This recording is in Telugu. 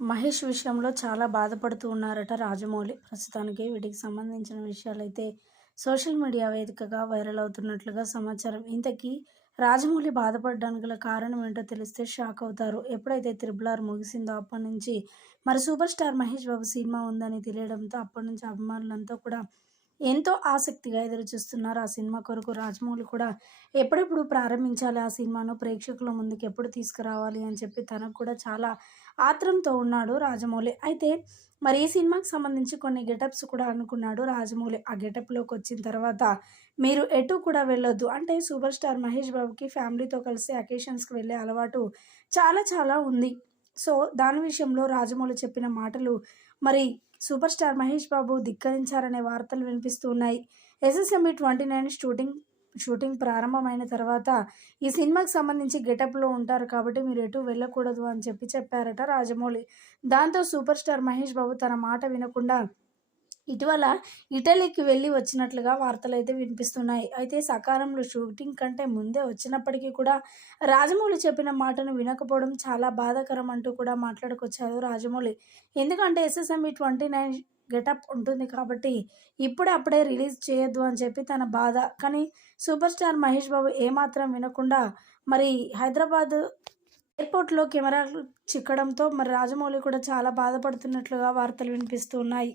మహేష్ విషయంలో చాలా బాధపడుతూ ఉన్నారట రాజమౌళి. ప్రస్తుతానికి వీటికి సంబంధించిన విషయాలైతే సోషల్ మీడియా వేదికగా వైరల్ అవుతున్నట్లుగా సమాచారం. ఇంతకీ రాజమౌళి బాధపడడానికి గల కారణం ఏంటో తెలిస్తే షాక్ అవుతారు. ఎప్పుడైతే 'త్రిబుల్ ఆర్' ముగిసిందో అప్పటినుంచి మరి super star Mahesh Babu cinema ఉందని తెలియడంతో అప్పటినుంచి అభిమానులంతా కూడా ఎంతో ఆసక్తిగా ఎదురుచూస్తున్నారు ఆ సినిమా కొరకు. రాజమౌళి కూడా ఎప్పుడెప్పుడు ప్రారంభించాలి ఆ సినిమాను, ప్రేక్షకుల ముందుకు ఎప్పుడు తీసుకురావాలి అని చెప్పి తనకు కూడా చాలా ఆత్రంతో ఉన్నాడు రాజమౌళి. అయితే మరి ఈ సినిమాకి సంబంధించి కొన్ని గెటప్స్ కూడా అనుకున్నాడు రాజమౌళి. ఆ గెటప్‌లోకి వచ్చిన తర్వాత మీరు ఎటు కూడా వెళ్ళొద్దు, అంటే సూపర్ స్టార్ మహేష్ బాబుకి ఫ్యామిలీతో కలిసి అకేషన్స్‌కి వెళ్ళే అలవాటు చాలా చాలా ఉంది. సో, దాని విషయంలో రాజమౌళి చెప్పిన మాటలు మరి సూపర్ స్టార్ మహేష్ బాబు ధిక్కరించారనే వార్తలు వినిపిస్తూ ఉన్నాయి. 'ఎస్ఎస్ఎంబీ 29' షూటింగ్ ప్రారంభమైన తర్వాత ఈ సినిమాకి సంబంధించి గెటప్‌లో ఉంటారు కాబట్టి మీరు ఎటు వెళ్ళకూడదు అని చెప్పారట రాజమౌళి. దాంతో సూపర్ స్టార్ మహేష్ బాబు తన మాట వినకుండా ఇటీవల ఇటలీకి వెళ్ళి వచ్చినట్లుగా వార్తలైతే వినిపిస్తున్నాయి. అయితే సకాలంలో షూటింగ్ కంటే ముందే వచ్చినప్పటికీ కూడా రాజమౌళి చెప్పిన మాటను వినకపోవడం చాలా బాధాకరం అంటూ కూడా మాట్లాడుకొచ్చారు రాజమౌళి. ఎందుకంటే 'ఎస్ఎస్ఎంబీ 29' గెటప్ ఉంటుంది కాబట్టి అప్పుడే రిలీజ్ చేయొద్దు అని చెప్పి తన బాధ. కానీ సూపర్ స్టార్ మహేష్ బాబు ఏమాత్రం వినకుండా మరి హైదరాబాద్ ఎయిర్‌పోర్ట్‌లో కెమెరాలు చిక్కడంతో మరి రాజమౌళి కూడా చాలా బాధపడుతున్నట్లుగా వార్తలు వినిపిస్తూ ఉన్నాయి.